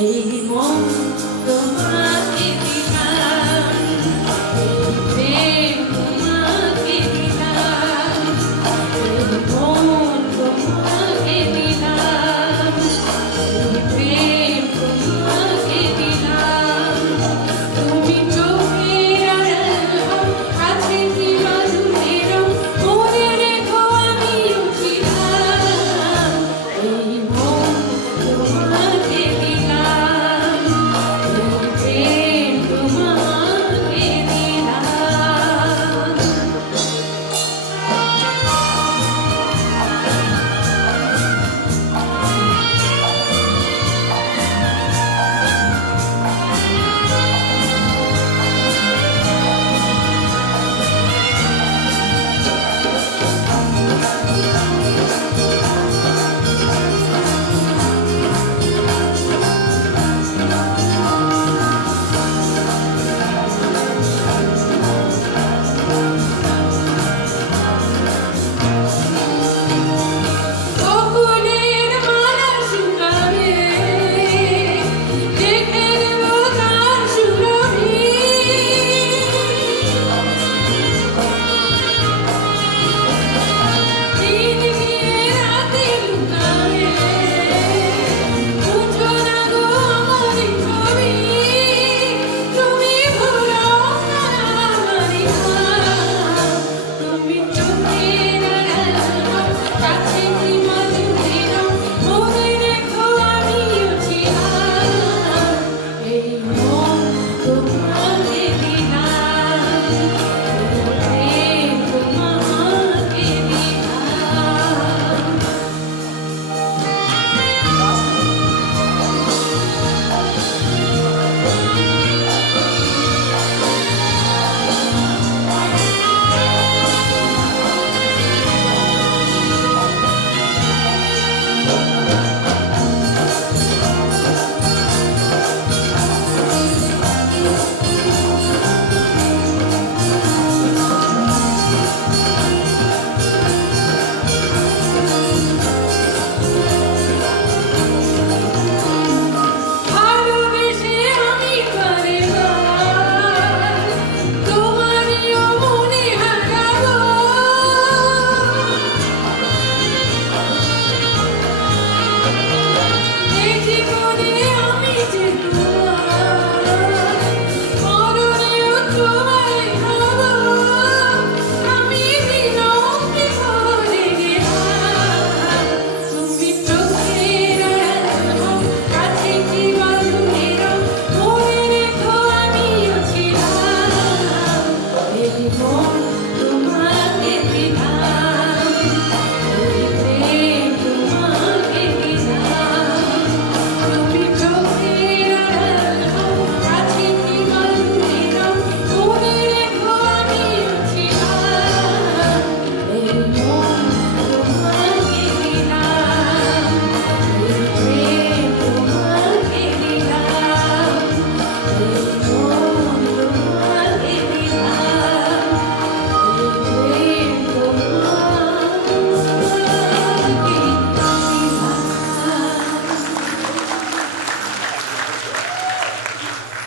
এই মন তোমাকে বিনা